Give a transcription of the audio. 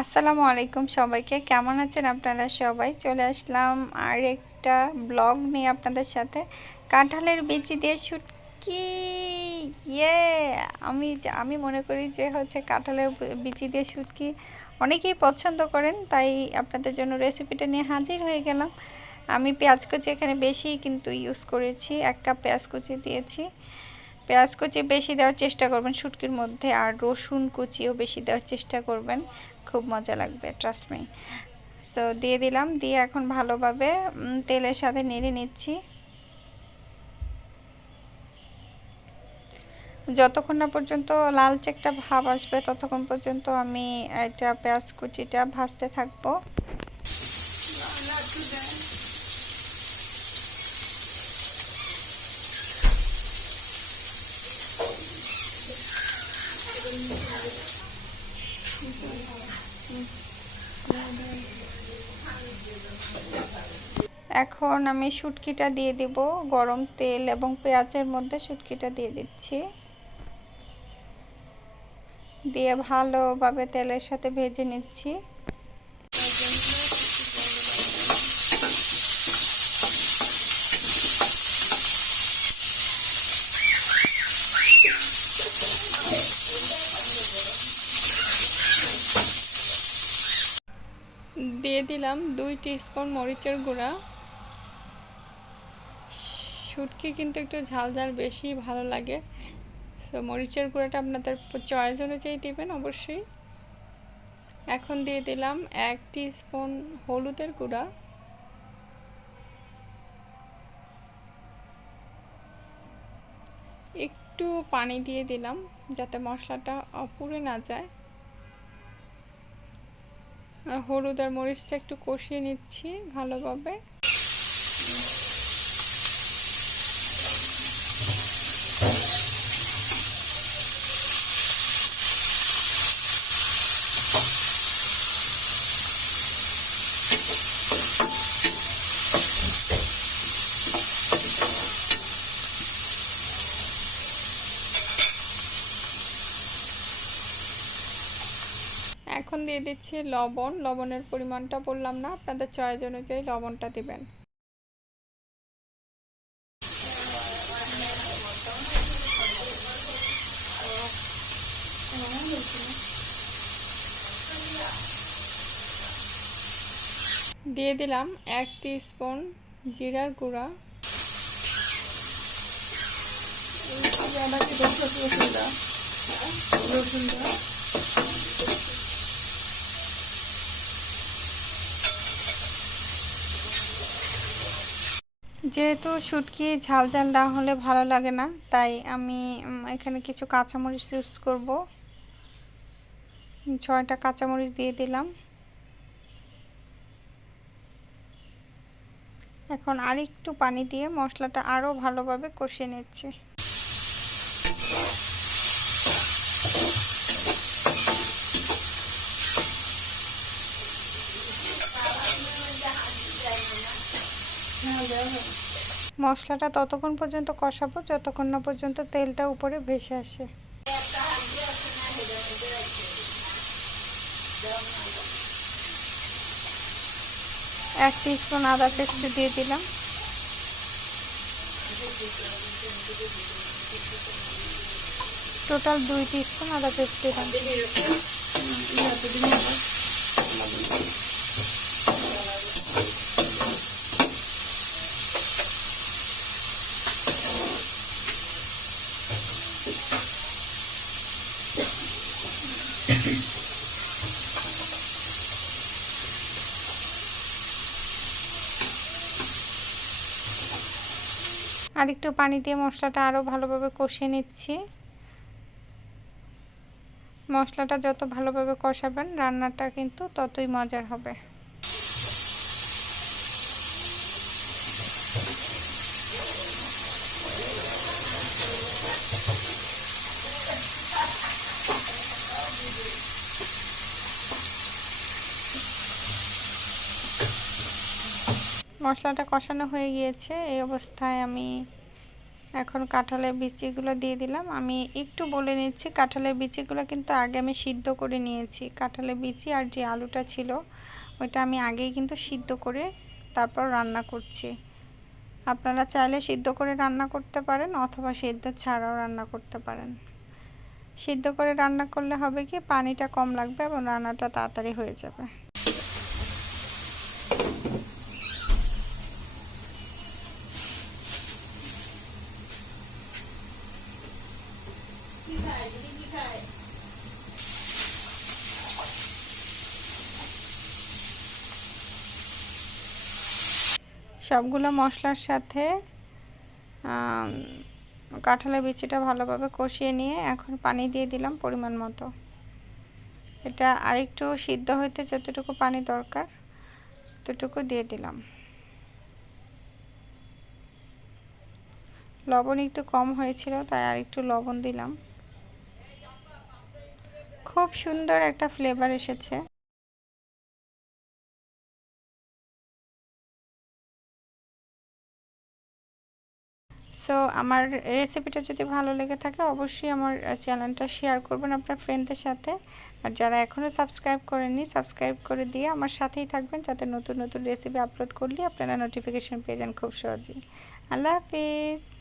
আসসালামু আলাইকুম সবাইকে, কেমন আছেন আপনারা সবাই? চলে আসলাম আর একটা ব্লগ নিয়ে আপনাদের সাথে। কাঁঠালের বিচি দিয়ে শুটকি, ইয়ে! আমি মনে করি যে কাঁঠালের বিচি দিয়ে শুটকি অনেকেই পছন্দ করেন, তাই আপনাদের জন্য রেসিপিটা নিয়ে হাজির হয়ে গেলাম। আমি পেঁয়াজ কুচি এখানে বেশি কিন্তু ইউজ করেছি, 1 কাপ পেঁয়াজ কুচি দিয়েছি। পেঁয়াজ কুচি বেশি দেওয়ার চেষ্টা করবেন শুটকির মধ্যে, আর রসুন কুচিও বেশি দেওয়ার চেষ্টা করবেন, খুব মজা লাগবে, ট্রাস্ট মি। সো দিয়ে দিলাম, দিয়ে এখন ভালোভাবে তেলের সাথে নেড়ে নিচ্ছি যতক্ষণ না পর্যন্ত লালচে একটা ভাব আসবে, ততক্ষণ পর্যন্ত আমি এটা পেঁয়াজ কুচিটা ভাজতে থাকবো। এখন আমি শুটকিটা দিয়ে দিব, গরম তেল এবং পেঁয়াজের মধ্যে শুটকিটা দিয়ে দিচ্ছি, দিয়ে ভালোভাবে তেলের সাথে ভেজে নিচ্ছি। দিয়ে দিলাম 2 টিস্পুন মরিচের গুঁড়া। শুটকি কিন্তু একটু ঝাল ঝাল বেশি ভালো লাগে, তো মরিচের গুঁড়াটা আপনাদের চয়েস অনুযায়ী দিবেন অবশ্যই। এখন দিয়ে দিলাম 1 টিস্পুন হলুদের গুঁড়া, একটু পানি দিয়ে দিলাম যাতে মশলাটা পুড়ে না যায়। হলুদ আর মরিচটা একটু কষিয়ে নিচ্ছি ভালোভাবে। এখন দিয়ে দিচ্ছি লবণ। লবণের পরিমাণটা বললাম না, আপনাদের চয়েস অনুযায়ী লবণটা দিবেন। দিয়ে দিলাম 1 টিস্পুন জিরার গুঁড়া, যেহেতু শুটকি ঝাল ঝাল না হলে ভালো লাগে না, তাই আমি এখানে কিছু কাঁচামরিচ ইউজ করব। 6টা কাঁচামরিচ দিয়ে দিলাম। এখন আরেকটু পানি দিয়ে মশলাটা আরও ভালোভাবে কষিয়ে নিচ্ছি। মশলাটা ততক্ষণ পর্যন্ত কষাবো যতক্ষণ না পর্যন্ত তেলটা উপরে ভেসে আসে। এক টিস্পুন আদা পেস্ট দিয়ে দিলাম। টোটাল 2 টিস্পুন আদা পেস্ট দিলাম। আর একটু পানি দিয়ে মশলাটা আরও ভালোভাবে কষিয়ে নিচ্ছি। মশলাটা যত ভালোভাবে কষাবেন রান্নাটা কিন্তু ততই মজার হবে। মশলাটা কষানো হয়ে গিয়েছে, এই অবস্থায় আমি এখন কাঁঠালের বিচিগুলো দিয়ে দিলাম। আমি একটু বলে নিচ্ছি, কাঁঠালের বিচিগুলো কিন্তু আগে আমি সিদ্ধ করে নিয়েছি। কাঁঠালের বিচি আর যে আলুটা ছিল ওইটা আমি আগেই কিন্তু সিদ্ধ করে তারপর রান্না করছি। আপনারা চাইলে সিদ্ধ করে রান্না করতে পারেন অথবা সিদ্ধ ছাড়াও রান্না করতে পারেন। সিদ্ধ করে রান্না করলে হবে কি পানিটা কম লাগবে এবং রান্নাটা তাড়াতাড়ি হয়ে যাবে। সবগুলো মশলার সাথে কাঁঠালের বিচিটা ভালোভাবে কষিয়ে নিয়ে এখন পানি দিয়ে দিলাম পরিমাণ মতো। এটা আরেকটু সিদ্ধ হতে যতটুকু পানি দরকার ততটুকু দিয়ে দিলাম। লবণ একটু কম হয়েছিল তাই আরেকটু লবণ দিলাম। খুব সুন্দর একটা ফ্লেভার এসেছে। সো আমার রেসিপিটা যদি ভালো লেগে থাকে অবশ্যই আমার চ্যানেলটা শেয়ার করবেন আপনার ফ্রেন্ডদের সাথে। আর যারা এখনও সাবস্ক্রাইব করেননি সাবস্ক্রাইব করে দিয়ে আমার সাথেই থাকবেন, যাতে নতুন নতুন রেসিপি আপলোড করলে আপনারা নোটিফিকেশন পেয়ে যান খুব সহজেই। আল্লাহ হাফিজ।